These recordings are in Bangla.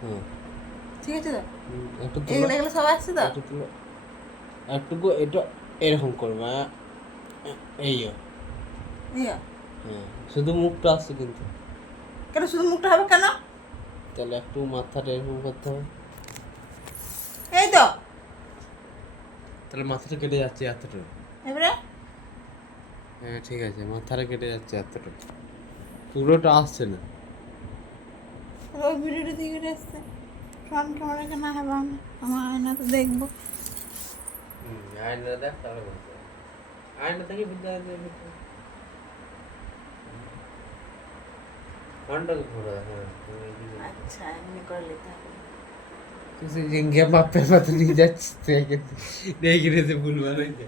হ্যাঁ ঠিক আছে তো? একটু তুলো, এগুলো এগুলো সব আসছে তো? একটু তুলো, একটুকু এটা এরকম করবা। এইও, ইয়া হ্যাঁ শুধু মুখটা আসছে কিন্তু। কেন শুধু মুখটা হবে কেন? তাহলে একটু মাথাটা এরকম করতে হবে। এই তো তাহলে মাথাটা কেটে যাচ্ছে এতটুকু। এবারে হ্যাঁ ঠিক আছে, মাথাটা কেটে যাচ্ছে এতটুকু, পুরোটা আসছে না। ওই ভিডিওটা দিয়ে কেটে আসছে। ফ্রন্ট ক্যামেরা কেন হবে? আমি আমার আয়না তো দেখবো। আয়না দেখ তাহলে বলতে হবে। আয়না থেকে বিদ্যালয় দেখতে খন্ডল ঘোরা। হ্যাঁ আচ্ছা এমনি করে নিতে হবে। তুই জিঙ্গে বাপের মতো নিয়ে যাচ্ছিস তুই, কিন্তু দেখি রে যে ভুলভাল হয়েছে।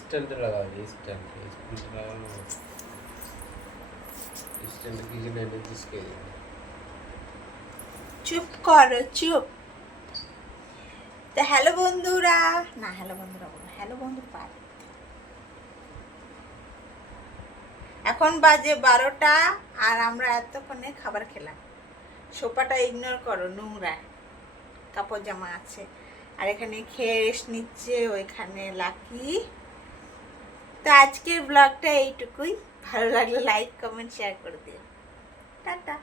স্ট্যান্ডে লাগাও, স্ট্যান্ড স্প্রিট লাগানো, স্ট্যান্ডে কি যেন এনে দিসকে। চুপ করো চুপ। তা হ্যালো বন্ধুরা, না হ্যালো বন্ধুরা বলো, হ্যালো বন্ধু পারে। এখন বাজে 12টা আর আমরা এতক্ষণে খাবার খেলাম। সোফাটা ইগনোর করো, নোংরা কাপড় জামা আছে। আর এখানে খেয়ে রেস্ট নিচ্ছে ওইখানে লাকি। তো আজকের ব্লগটা এইটুকুই। ভালো লাগলে লাইক কমেন্ট শেয়ার করে দিও। টাটা।